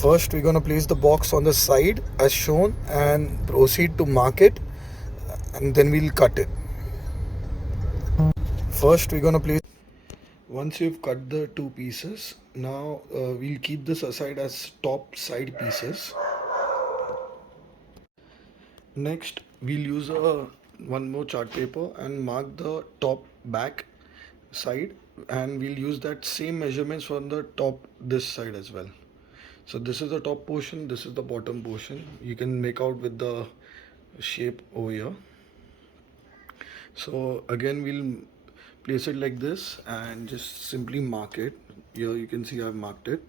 First, we're gonna place the box on the side as shown and proceed to mark it, and then we'll cut it. First, we're gonna place. Once you've cut the two pieces, now we'll keep this aside as top side pieces. Next, we'll use one more chart paper and mark the top back side, and we'll use that same measurements from the top this side as well. So this is the top portion, this is the bottom portion. You can make out with the shape over here. So again, we'll place it like this and just simply mark it. Here you can see I've marked it.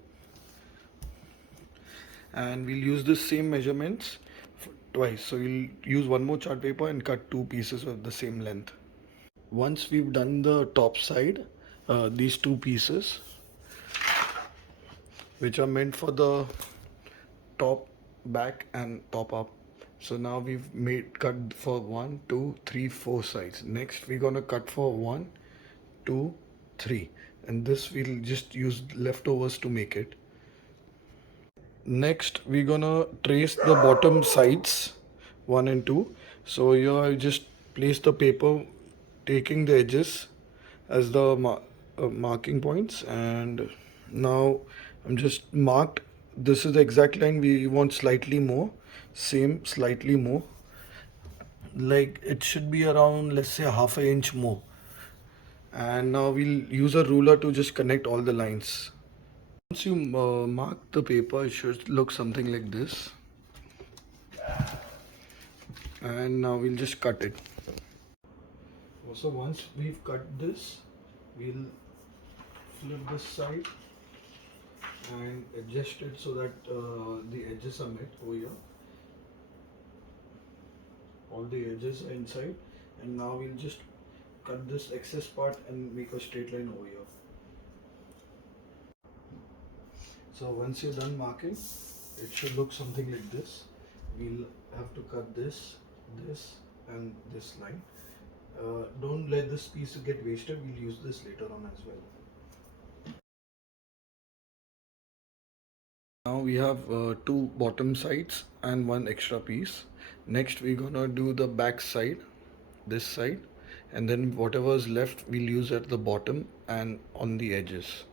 And we'll use the same measurements twice. So we'll use one more chart paper and cut two pieces of the same length. Once we've done the top side, these two pieces, which are meant for the top, back, and top up. So now we've cut for 1, 2, 3, 4 sides. Next we're gonna cut for 1, 2, 3, and this we'll just use leftovers to make it. Next we're gonna trace the bottom sides 1 and 2. So here I just place the paper taking the edges as the marking points, and now I'm just marked. This is the exact line we want, slightly more, same slightly more, like it should be around, let's say, half an inch more. And now we'll use a ruler to just connect all the lines. Once you mark the paper, it should look something like this. And now we'll just cut it. So once we've cut this, we'll flip this side and adjust it so that the edges are met over here. All the edges are inside, and now we'll just cut this excess part and make a straight line over here. So once you're done marking, it should look something like this. We'll have to cut this, this, and this line. Don't let this piece get wasted. We'll use this later on as well. Now we have two bottom sides and one extra piece. Next we're gonna do the back side, this side, and then whatever is left we'll use at the bottom and on the edges.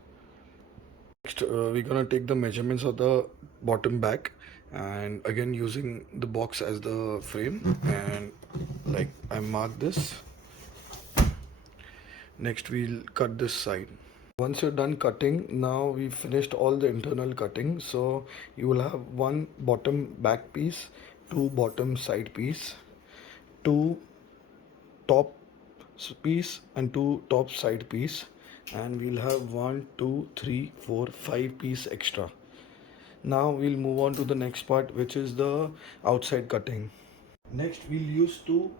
Next we're gonna take the measurements of the bottom back, and again using the box as the frame, and like I mark this. Next we'll cut this side. Once you're done cutting, now we've finished all the internal cutting. So you will have one bottom back piece, two bottom side piece, two top piece, and two top side piece, and we'll have 1, 2, 3, 4, 5 piece extra. Now we'll move on to the next part, which is the outside cutting. Next we'll use two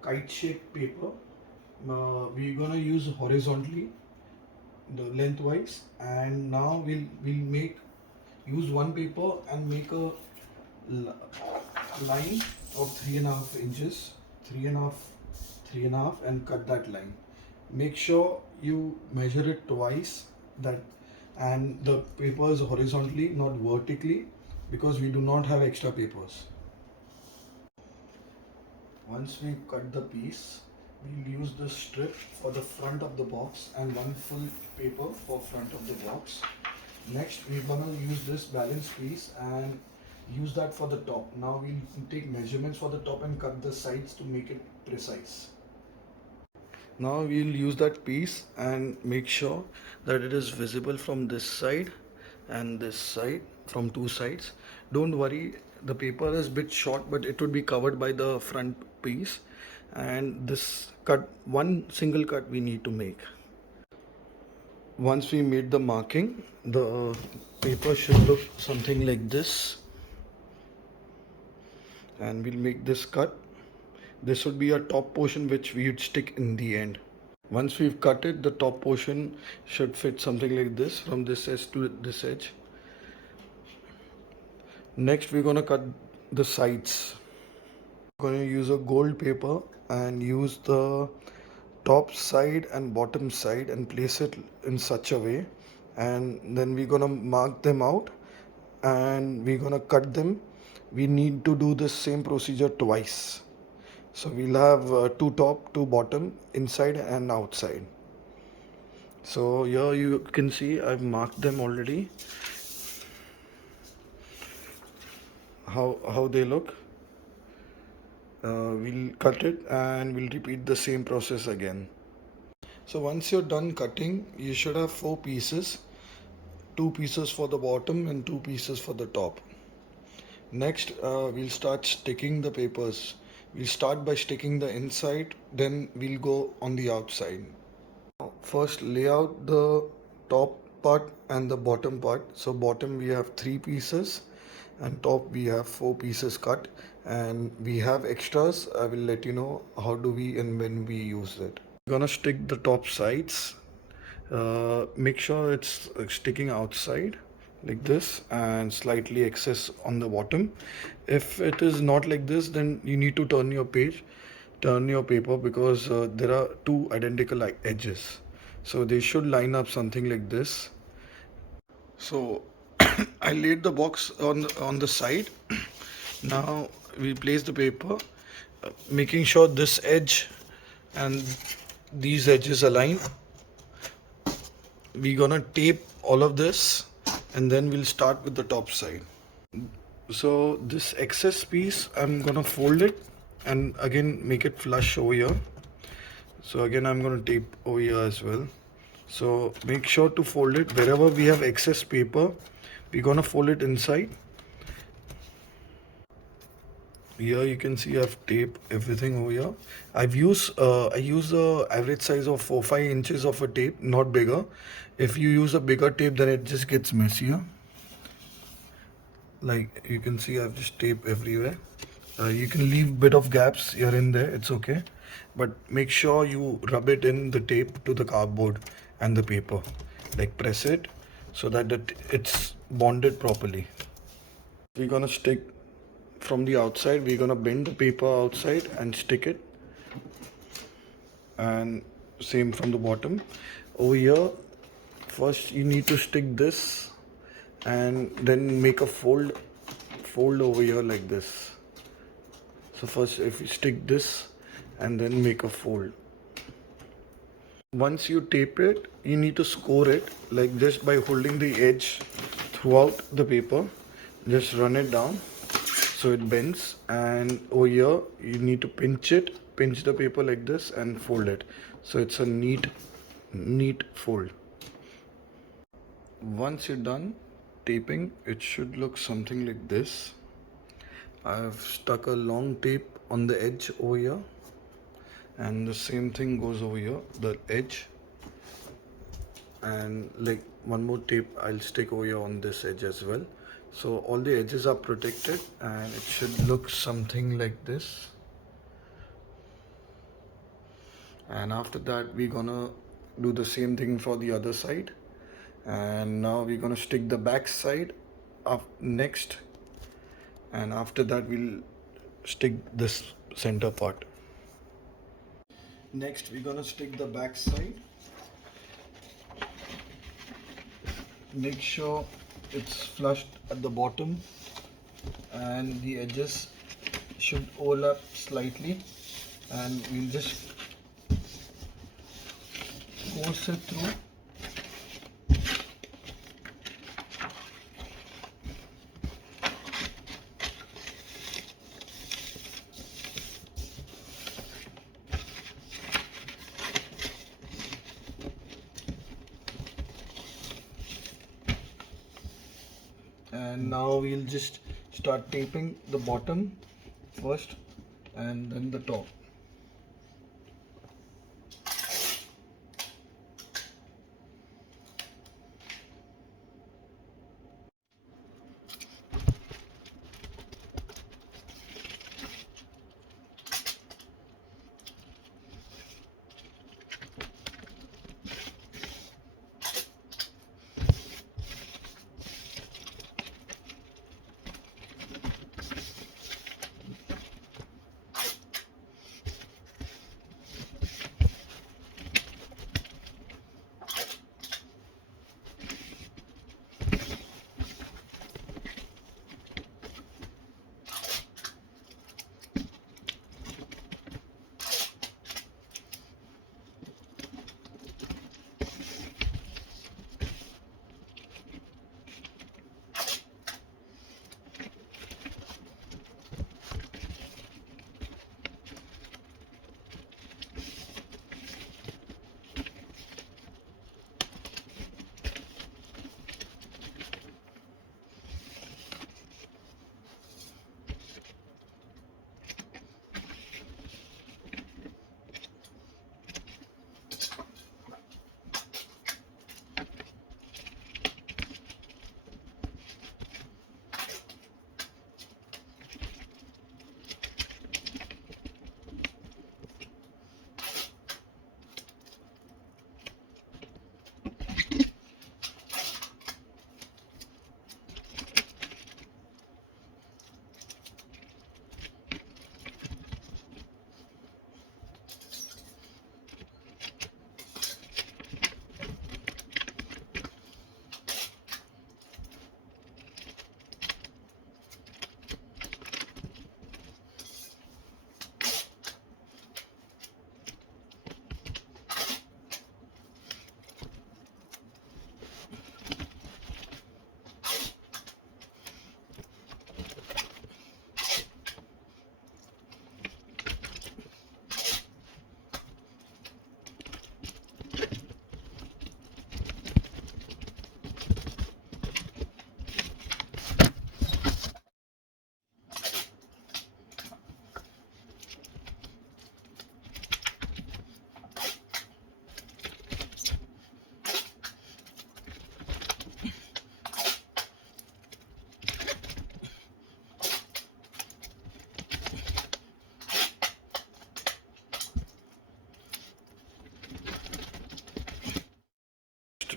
kite shaped paper. We're gonna use horizontally, the lengthwise, and now we'll make use one paper and make a line of 3.5 inches, 3.5, and cut that line. Make sure you measure it twice, that, and the paper is horizontally, not vertically, because we do not have extra papers. Once we cut the piece, we'll use the strip for the front of the box and one full paper for front of the box. Next we're gonna use this balance piece and use that for the top. Now we'll take measurements for the top and cut the sides to make it precise. Now we'll use that piece and make sure that it is visible from this side and this side, from two sides. Don't worry, the paper is a bit short, but it would be covered by the front piece, and this cut, one single cut we need to make. Once we made the marking, the paper should look something like this, and we'll make this cut. This would be a top portion which we would stick in the end. Once we've cut it, the top portion should fit something like this, from this edge to this edge. Next we're gonna cut the sides. We're gonna use a gold paper and use the top side and bottom side and place it in such a way, and then we're gonna mark them out and we're gonna cut them. We need to do the same procedure twice. So we'll have two top, two bottom, inside and outside. So here you can see I've marked them already. How they look. We'll cut it and we'll repeat the same process again. So once you're done cutting, you should have four pieces. Two pieces for the bottom and two pieces for the top. Next, we'll start sticking the papers. We'll start by sticking the inside, then we'll go on the outside. First, lay out the top part and the bottom part. So bottom we have three pieces and top we have four pieces cut, and we have extras. I will let you know how do we and when we use it. We're gonna stick the top sides. Make sure it's sticking outside like this and slightly excess on the bottom. If it is not like this, then you need to turn your paper, because there are two identical edges, so they should line up something like this. So I laid the box on the side. Now we place the paper, making sure this edge and these edges align. We're gonna tape all of this and then we'll start with the top side. So this excess piece I'm gonna fold it and again make it flush over here. So again I'm gonna tape over here as well. So make sure to fold it wherever we have excess paper. We're gonna fold it inside. Here you can see I've taped everything over here. I use the average size of 4-5 inches of a tape, not bigger. If you use a bigger tape, then it just gets messier. Like you can see I've just taped everywhere. You can leave bit of gaps here and there, it's okay, but make sure you rub it in the tape to the cardboard and the paper, like press it so that it's bonded properly. We're gonna stick from the outside. We're gonna bend the paper outside and stick it, and same from the bottom. Over here, first you need to stick this and then make a fold over here like this. So first if you stick this and then make a fold. Once you tape it, you need to score it like this by holding the edge throughout the paper. Just run it down so it bends, and over here you need to pinch the paper like this and fold it so it's a neat fold. Once you're done taping, it should look something like this. I've stuck a long tape on the edge over here, and the same thing goes over here, the edge, and like one more tape I'll stick over here on this edge as well. So all the edges are protected and it should look something like this. And after that we're gonna do the same thing for the other side, and now we're gonna stick the back side up next, and after that we'll stick this center part. Next we're gonna stick the back side. Make sure it's flushed at the bottom and the edges should overlap slightly, and we'll just force it through. And now we'll just start taping the bottom first and then the top.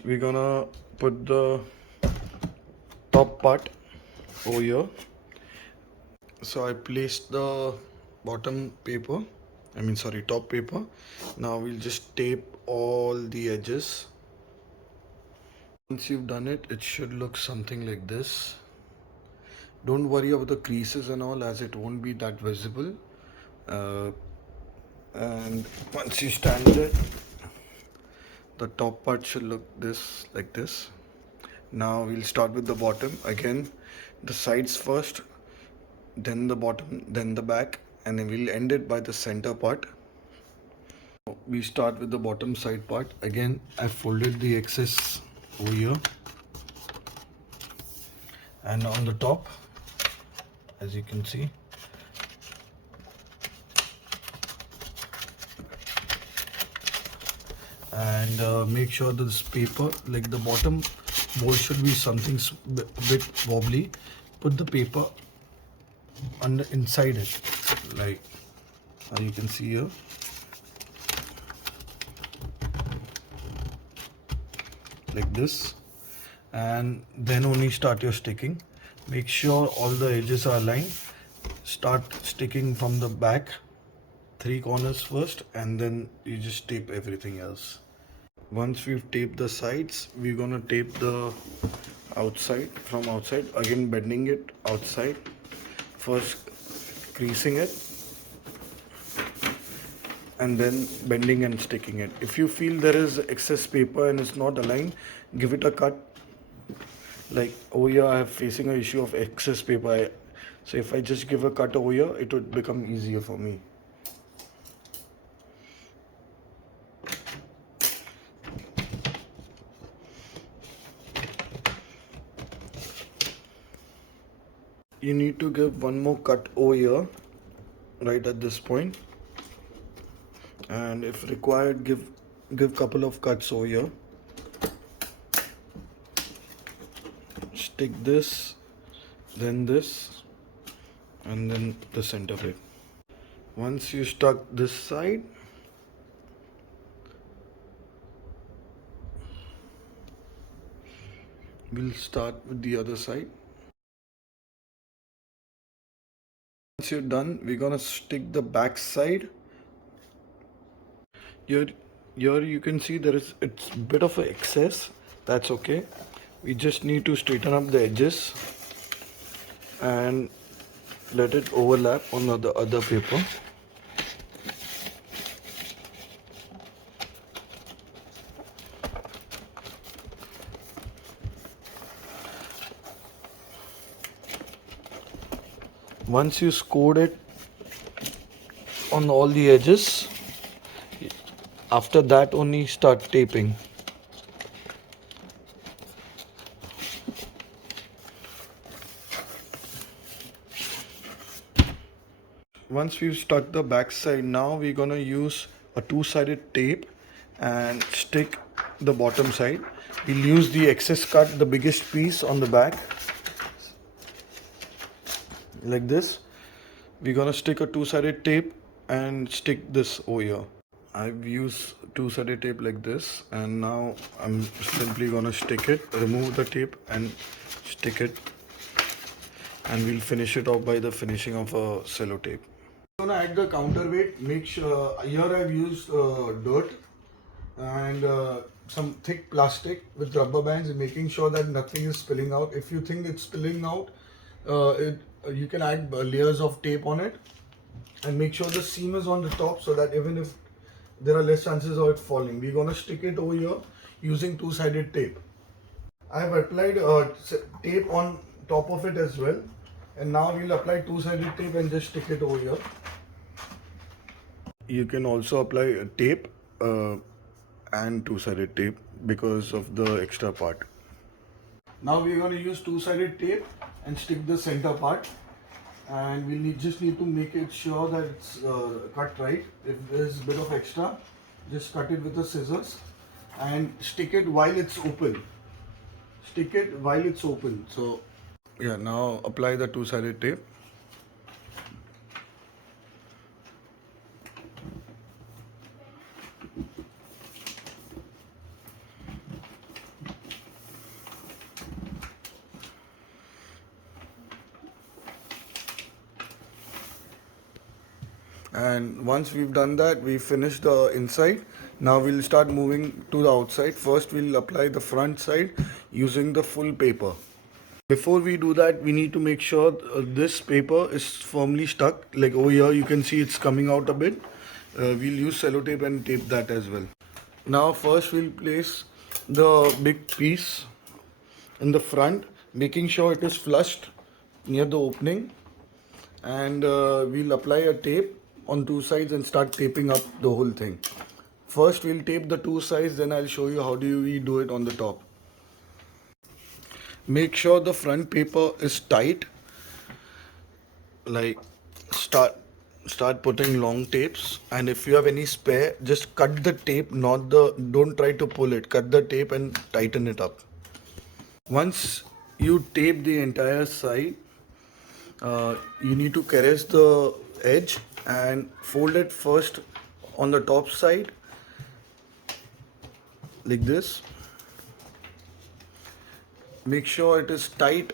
we're gonna put the top part over here. So I placed the bottom paper, top paper. Now we'll just tape all the edges. Once you've done it, it should look something like this. Don't worry about the creases and all, as it won't be that visible. Uh, and once you stand it, the top part should look like this. Now we'll start with the bottom. Again, the sides first, then the bottom, then the back, and then we'll end it by the center part. We start with the bottom side part. Again, I folded the excess over here, and on the top, as you can see, and make sure that this paper, like the bottom bowl, should be something bit wobbly. Put the paper inside it, like as you can see here. Like this, and then only start your sticking. Make sure all the edges are aligned. Start sticking from the back 3 corners first, and then you just tape everything else. Once we've taped the sides, we're gonna tape the outside from outside. Again, bending it outside, first creasing it, and then bending and sticking it. If you feel there is excess paper and it's not aligned, give it a cut. Like over here, I am facing an issue of excess paper. So if I just give a cut over here, it would become easier for me. You need to give one more cut over here, right at this point. And if required, give couple of cuts over here. Stick this, then this, and then the center bit. Once you stuck this side, we'll start with the other side. Once you're done, we're gonna stick the back side. Here you can see it's a bit of an excess. That's okay. We just need to straighten up the edges and let it overlap on the other paper. Once you scored it on all the edges, after that only start taping. Once we've stuck the back side, now we're gonna use a two-sided tape and stick the bottom side. We'll use the excess cut, the biggest piece on the back, like this. We're gonna stick a two-sided tape and stick this over here. I've used two-sided tape like this, and now I'm simply gonna stick it, remove the tape and stick it, and we'll finish it off by the finishing of a sellotape. I'm gonna add the counterweight. Make sure here I've used dirt and some thick plastic with rubber bands, making sure that nothing is spilling out. If you think it's spilling out, you can add layers of tape on it, and make sure the seam is on the top so that even if there are less chances of it falling. We're gonna stick it over here using two-sided tape. I have applied tape on top of it as well, and now we'll apply two-sided tape and just stick it over here. You can also apply tape and two-sided tape because of the extra part. Now we're going to use two-sided tape and stick the center part, and we just need to make it sure that it's cut right. If there's a bit of extra, just cut it with the scissors and stick it while it's open. Stick it while it's open. So yeah, now apply the two-sided tape. And once we've done that, we finish the inside. Now we'll start moving to the outside. First we'll apply the front side using the full paper. Before we do that, we need to make sure this paper is firmly stuck. Like over here, you can see it's coming out a bit. We'll use sellotape and tape that as well. Now first we'll place the big piece in the front, making sure it is flushed near the opening, and we'll apply a tape on two sides and start taping up the whole thing. First we'll tape the two sides, then I'll show you how do we do it on the top. Make sure the front paper is tight. Like start putting long tapes, and if you have any spare, just cut the tape, don't try to pull it. Cut the tape and tighten it up. Once you tape the entire side, you need to caress the edge and fold it first on the top side like this. Make sure it is tight.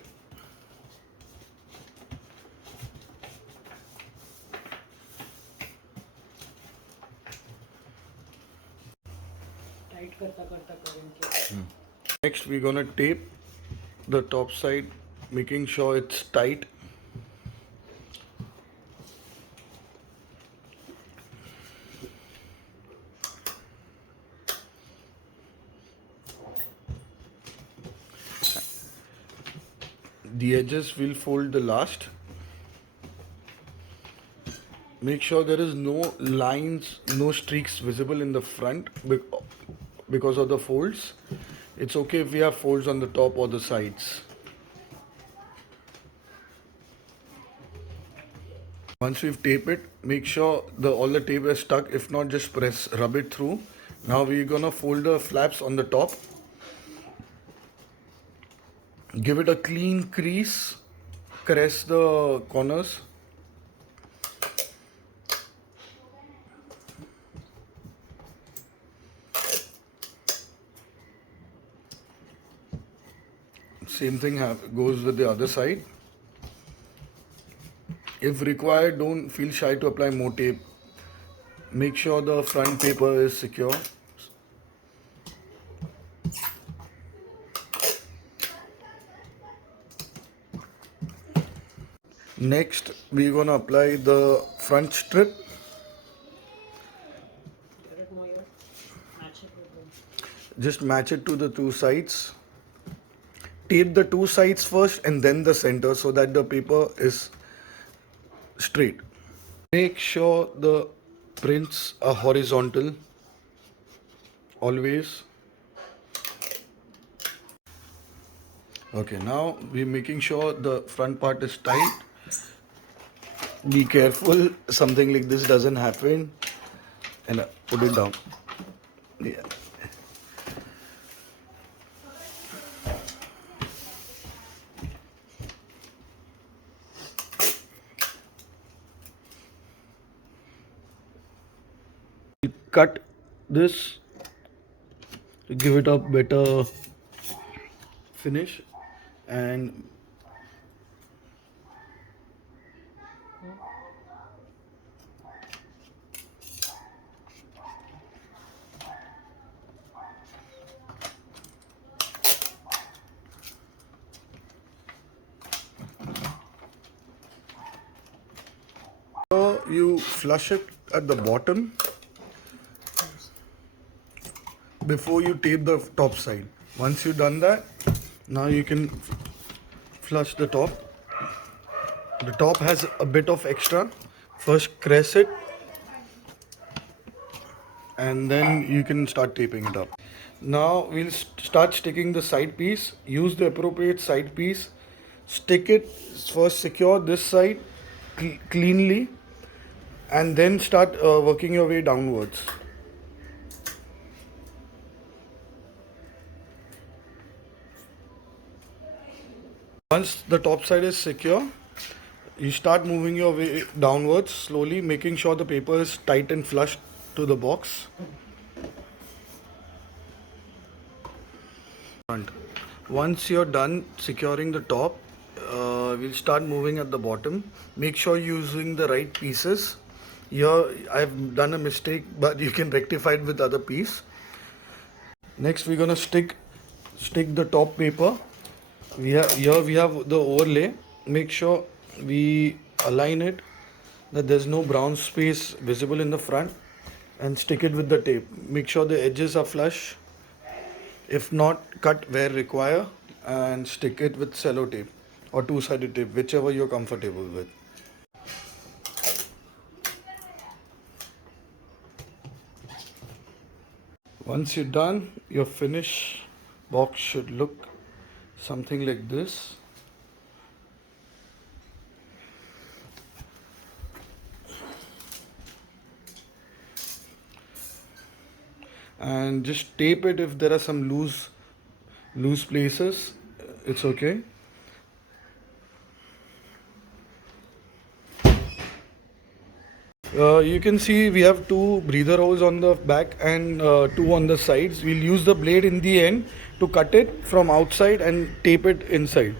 Next we're gonna tape the top side, making sure it's tight. The edges will fold the last. Make sure there is no lines, no streaks visible in the front because of the folds. It's okay if we have folds on the top or the sides. Once we've taped it, make sure all the tape is stuck. If not, just rub it through. Now we're gonna fold the flaps on the top. Give it a clean crease. Caress the corners. Same thing goes with the other side. If required, don't feel shy to apply more tape. Make sure the front paper is secure. Next, we're gonna apply the front strip. Just match it to the two sides. Tape the two sides first and then the center so that the paper is straight. Make sure the prints are horizontal always. Okay, now we're making sure the front part is tight. Be careful something like this doesn't happen, and put it down. Yeah. Cut this to give it a better finish, and you flush it at the bottom before you tape the top side. Once you've done that, now you can flush the top. The top has a bit of extra. First caress it, and then you can start taping it up. Now we'll start sticking the side piece. Use the appropriate side piece. Stick it first, secure this side cleanly, and then start working your way downwards. Once the top side is secure, you start moving your way downwards slowly, making sure the paper is tight and flush to the box. Once you're done securing the top, we'll start moving at the bottom. Make sure you're using the right pieces Here I've done a mistake, but you can rectify it with other piece. Next we're gonna stick the top paper. We have the overlay. Make sure we align it that there's no brown space visible in the front, and stick it with the tape. Make sure the edges are flush. If not, cut where require and stick it with cello tape or two-sided tape, whichever you're comfortable with. Once you're done, your finish box should look something like this. And just tape it if there are some loose places. It's okay. You can see we have two breather holes on the back and two on the sides. We'll use the blade in the end to cut it from outside and tape it inside.